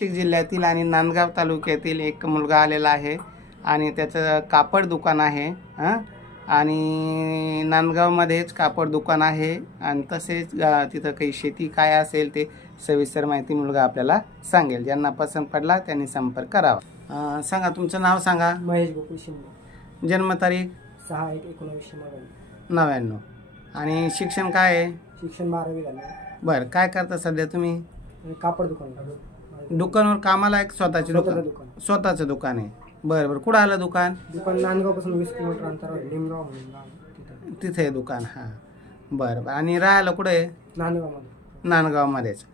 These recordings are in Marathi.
नाशिक जिल्ह्यातील आणि नांदगाव तालुक्यातील एक मुलगा आलेला आहे आणि त्याचं कापड दुकान आहे आणि नांदगावमध्येच कापड दुकान आहे आणि तसेच तिथं काही शेती काय असेल ते सविस्तर माहिती मुलगा आपल्याला सांगेल। ज्यांना पसंत पडला त्यांनी संपर्क करावा। सांगा तुमचं नाव सांगा। महेश गोकुळ शिंदे। जन्मतारीख 6/1/1999। आणि शिक्षण काय आहे? शिक्षण 12वी झाले। बरं, काय करता सध्या तुम्ही? कापड दुकान। दुकानावर कामाला एक स्वतःचे स्वतःचं दुकान आहे। बरं बरं, कुठं आलं दुकान? दुकान नांदगावपासून 20 किलोमीटर अंतरावर निमगाव म्हणून तिथे आहे दुकान। हां बरं बरं, आणि राहायला कुठं आहे? नांदगावमध्ये। नांदगावमध्येच।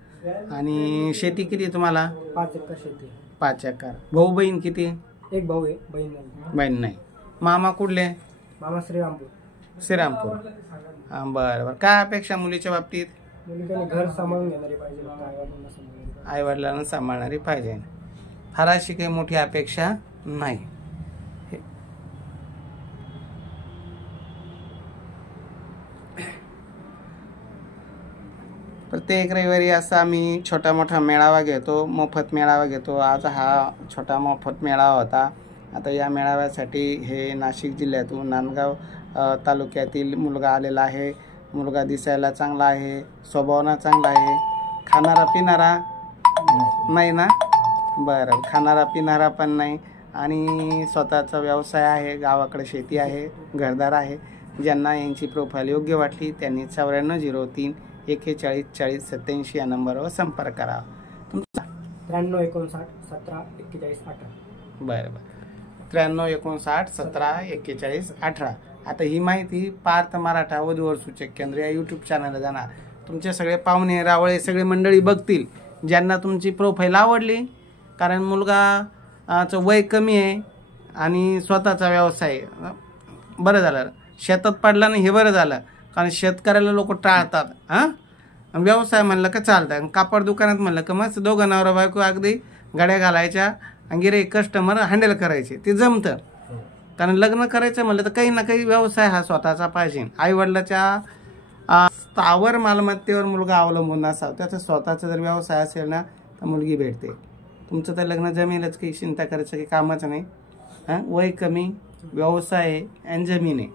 आणि शेती किती तुम्हाला? 5 एकर शेती। 5 एकर। भाऊ बहीण किती? एक भाऊ आहे, बहीण नाही। बहीण नाही। मामा कुठले? मामा श्रीरामपूर। श्रीरामपूर। हां बरं बरं, काय अपेक्षा मुलीच्या बाबतीत? मुलीकडे घर सांभाळून घेणारी पाहिजे, आई वडिलांना सांभाळणारी पाहिजे। फार अशी काही मोठी अपेक्षा नाही। प्रत्येक रविवारी असा आम्ही छोटा मोठा मेळावा घेतो, मोफत मेळावा घेतो। आज हा छोटा मोफत मेळावा होता। आता या मेळाव्यासाठी हे नाशिक जिल्ह्यातून नांदगाव तालुक्यातील मुलगा आलेला आहे। मुलगा दिसायला चांगला आहे, स्वभावाना चांगला आहे। खाणारा पिणारा नाही ना? बरं, खाणारा पिणारा पण नाही आणि स्वतःचा व्यवसाय आहे, गावाकडे शेती आहे, घरदार आहे। ज्यांना यांची प्रोफाईल योग्य वाटली त्यांनी 9403 41 40 87 या नंबरवर संपर्क करावा। तुमचा 93 59 17 41 18। बरं बरं, 93 59 17 41 18। आता ही माहिती पार्थ मराठा वधूवर सूचक केंद्र या यूट्यूब चॅनलला जाणार। तुमचे सगळे पाहुणे रावळे सगळे मंडळी बघतील ज्यांना तुमची प्रोफाईल आवडली, कारण मुलगाचं वय कमी आहे आणि स्वतःचा व्यवसाय। बरं झालं शेतात पडला नाही, हे बरं झालं, कारण शेतकऱ्याला लोक टाळतात। व्यवसाय म्हणलं का चालतं, कापड दुकानात म्हणलं का मस्त दोघं नवरा बायको अगदी गाड्या घालायच्या आणि गिऱ्हाईक कस्टमर हँडल करायचे, ते जमतं। कारण लग्न करायचं म्हणलं तर काही ना काही व्यवसाय हा स्वतःचा पाहिजे। आईवडिलाच्या स्थावर मालमत्तेवर मुलगा अवलंबून असावा, त्याचा स्वतःचा जर व्यवसाय असेल ना तर मुलगी भेटते। तुमचं तर लग्न जमेलच, काही चिंता करायचं काही कामच नाही। वय कमी, व्यवसाय आहे आणि जमीन आहे,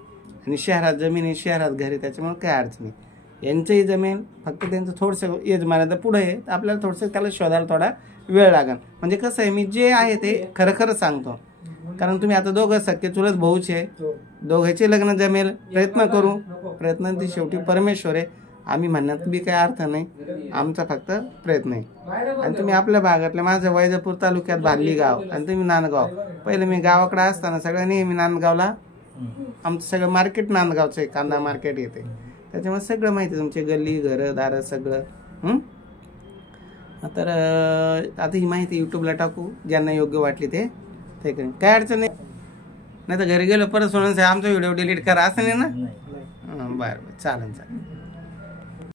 आणि शहरात जमीन आहे, शहरात घर आहे, त्याच्यामुळे काही अडचण नाही। यांचंही जमेल, फक्त त्यांचं थोडंसं यजमानाचं पुढे आहे, तर आपल्याला थोडंसं त्याला शोधायला थोडा वेळ लागेल। म्हणजे कसं आहे, मी जे आहे ते खरं खरं सांगतो, कारण तुम्ही आता दोघं सख्खे चुलत भाऊचे, दोघांचे लग्न जमेल, प्रयत्न करू। प्रयत्न ती शेवटी परमेश्वर आहे, आम्ही म्हणण्यात बी काही अर्थ नाही, आमचा फक्त प्रयत्न आहे। आणि तुम्ही आपल्या भागातले, माझं वैजापूर तालुक्यात भाल्ली गाव आणि तुम्ही नांदगाव। पहिले मी गावाकडे असताना सगळं नेहमी नांदगावला, आमचं सगळं मार्केट नांदगावचं आहे, कांदा मार्केट येते, त्याच्यामुळे सगळं माहिती आहे, तुमचे गल्ली घरं दारं सगळं। तर आता ही माहिती यूट्यूबला टाकू, ज्यांना योग्य वाटली ते करेन, काय अडचण नाही। नाही तर घरी गेलो परत सोडून आमचा व्हिडिओ डिलीट करा असं नाही ना? बरं बरं, चालेल चालेल।